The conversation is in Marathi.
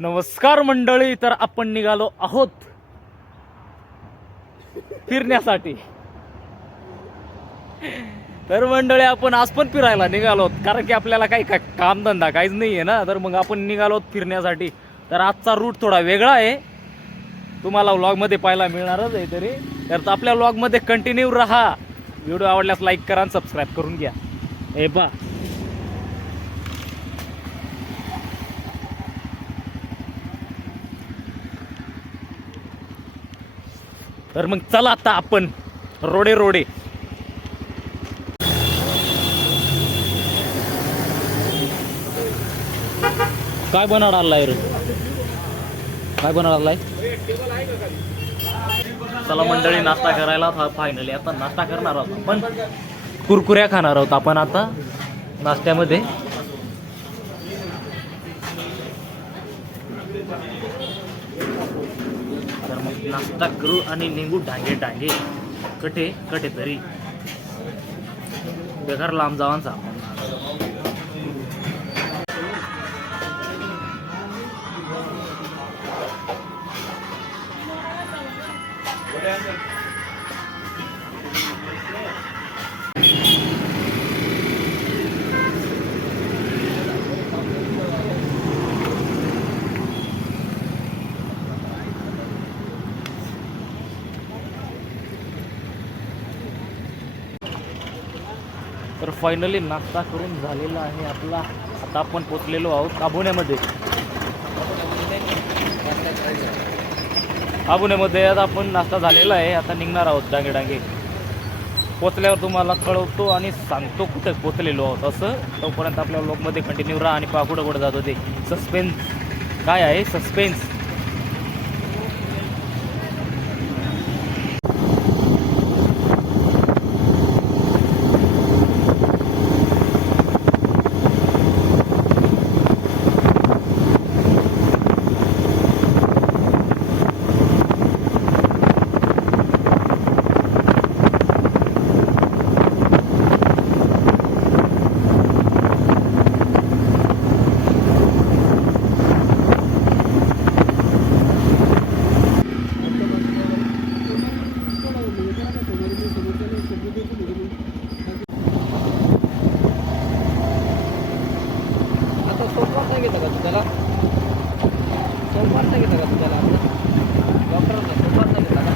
नमस्कार मंडळी, तर आपण निघालो आहोत फिरण्यासाठी. तर मंडळी आपण आज पण फिरायला निघालो आहोत, कारण की आपल्याला काही कामधंदा काहीच नाही आहे ना. तर मग आपण निघालो आहोत फिरण्यासाठी. तर आजचा रूट थोडा वेगळा आहे, तुम्हाला व्लॉगमध्ये पाहायला मिळणारच आहे. तरी तर आपल्या व्लॉगमध्ये कंटिन्यू राहा. व्हिडिओ आवडल्यास लाईक करा आणि सबस्क्राईब करून घ्या. हे पहा, तर मग चला आता आपण रोडे रोडे. काय बनवणार आलाय रे? काय बनवणार आलाय? चला मंडळी, नाश्ता करायला फायनली आता नाश्ता करणार आहोत आपण. कुरकुऱ्या खाणार आहोत आपण आता नाश्त्यामध्ये. तर मग नाश्ता करू आणि निघू डांगे डांगे कटे कटे तरी बेकार लांब जावांचा. तर फायनली नाश्ता करून झालेला आहे आपला. आता आपण पोचलेलो आहोत आबुण्यामध्ये. आबुण्यामध्ये आता आपण नाश्ता झालेला आहे. आता निघणार आहोत डांगे डांगे. पोचल्यावर तुम्हाला कळवतो आणि सांगतो कुठे पोचलेलो आहोत असं. तोपर्यंत आपल्या व्लॉगमध्ये कंटिन्यू राहा आणि पहा कुठं कुठं जातो ते. सस्पेन्स काय आहे, सस्पेन्स. सोमवार सांगितलं का तू त्याला? सोमवार सांगितलं का तू त्याला? डॉक्टरांना सोमवार सांगितलं का?